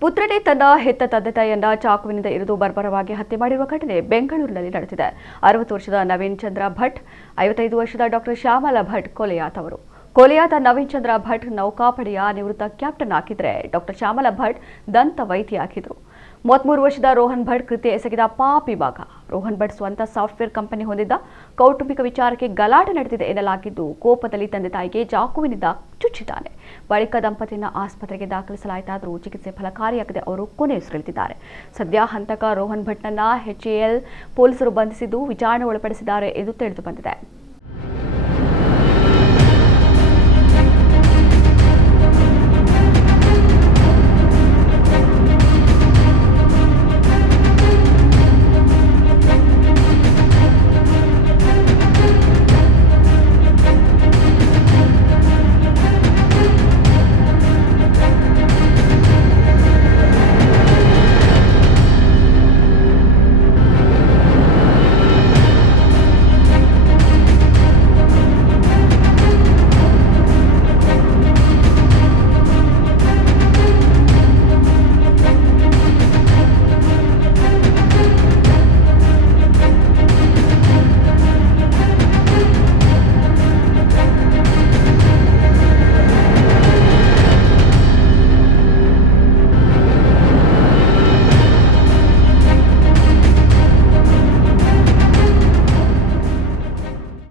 ಪುತ್ರನೇ ತನ್ನ ಹೆತ್ತ ತಂದೆ ತಾಯಿಯನ್ನ ಚಾಕುವಿನಿಂದ ಇರಿದು ಬರ್ಬರವಾಗಿ ಹತ್ಯೆ ಮಾಡಿರುವ ಘಟನೆ ಬೆಂಗಳೂರಿನಲ್ಲಿ ನಡೆದಿದೆ. 60 ವರ್ಷದ ನವೀನ್ ಚಂದ್ರ ಭಟ್, 55 ವರ್ಷದ ಡಾಕ್ಟರ್ ಶ್ಯಾಮಲ ಭಟ್ ಕೊಲೆಯಾದವರು. ಕೊಲೆಯಾದ ನವೀನ್ ಚಂದ್ರ ಭಟ್ ನೌಕಾಪಡೆಯ ನಿವೃತ್ತ ಕ್ಯಾಪ್ಟನ್ ಆಗಿದ್ರೆ ಡಾಕ್ಟರ್ ಶ್ಯಾಮಲ ಭಟ್ ದಂತ ವೈದ್ಯ ಆಗಿದ್ರು. 33 ವರ್ಷದ ರೋಹನ್ ಭಟ್ ಕೃತ್ಯ ಎಸಗಿದ ಪಾಪಿ ಭಾಗ. ರೋಹನ್ ಭಟ್ ಸ್ವಂತ ಸಾಫ್ಟ್ವೇರ್ ಕಂಪನಿ ಹೊಂದಿದ್ದ. ಕೌಟುಂಬಿಕ ವಿಚಾರಕ್ಕೆ ಗಲಾಟೆ ನಡೆದಿದೆ ಎನ್ನಲಾಗಿದ್ದು, ಕೋಪದಲ್ಲಿ ತಂದೆ ತಾಯಿಗೆ ಚಾಕುವಿನಿಂದ ಚುಚ್ಚಿದ್ದಾನೆ. ಬಳಿಕ ದಂಪತಿಯನ್ನು ಆಸ್ಪತ್ರೆಗೆ ದಾಖಲಿಸಲಾಯಿತಾದರೂ ಚಿಕಿತ್ಸೆ ಫಲಕಾರಿಯಾಗದೆ ಅವರು ಕೊನೆಯುಸಿರೆಳೆದಿದ್ದಾರೆ. ಸದ್ಯ ಹಂತಕ ರೋಹನ್ ಭಟ್ನನ್ನ HAL ಪೊಲೀಸರು ಬಂಧಿಸಿದ್ದು ವಿಚಾರಣೆ ಒಳಪಡಿಸಿದ್ದಾರೆ ಎಂದು ತಿಳಿದು ಬಂದಿದೆ.